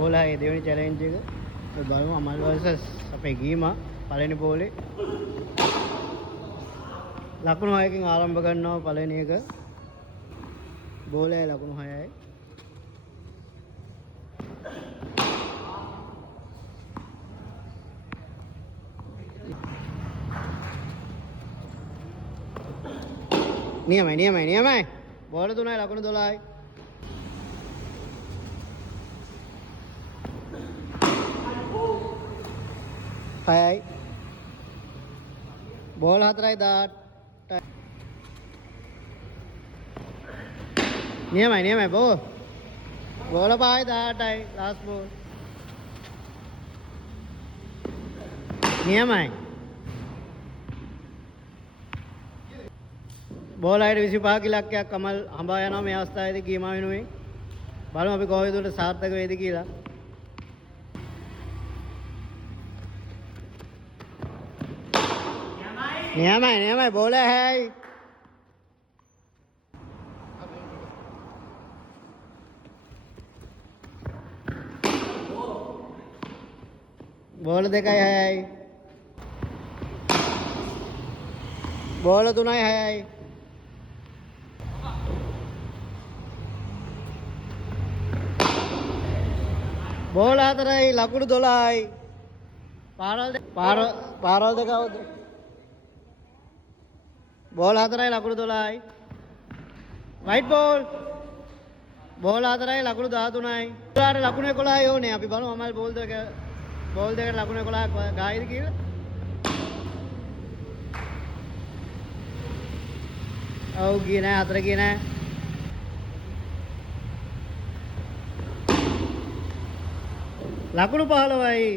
බෝලයි දෙවෙනි චැලෙන්ජ් එක. අපි බලමු අමල් versus අපේ ගීමා පළවෙනි බෝලේ. ලකුණු 6කින් ආරම්භ කරනවා පළවෙනි එක. බෝලේ ලකුණු 6යි. නියමයි. බෝල 3යි ලකුණු 12යි. හයයි. බෝල 4යි 18යි. නියමයි බෝල්. බෝල 5යි 18යි ලාස්ට් බෝල්. නියමයි. බෝලයට 25ක ඉලක්කයක් අමල් හඹා යනවා මේ අවස්ථාවේදී කීමා වෙනුවෙන්. බලමු අපි කොහොමද උඩ සාර්ථක වෙයිද කියලා. නියමයි බෝල 6යි. බෝල 2යි 6යි. බෝල 3යි 6යි. බෝල 4යි ලකුණු 12යි. පාරවල් දෙක අවුද. බෝල 4යි ලකුණු 12යි. White ball. බෝල 4යි ලකුණු 13යි. උඩට ලකුණු 11යි ඕනේ. අපි බලමු අමල් බෝල් දෙකට ලකුණු 11ක් ගායිද කියලා. ඔව් ගියේ නෑ 4 ගියේ නෑ. ලකුණු 15යි.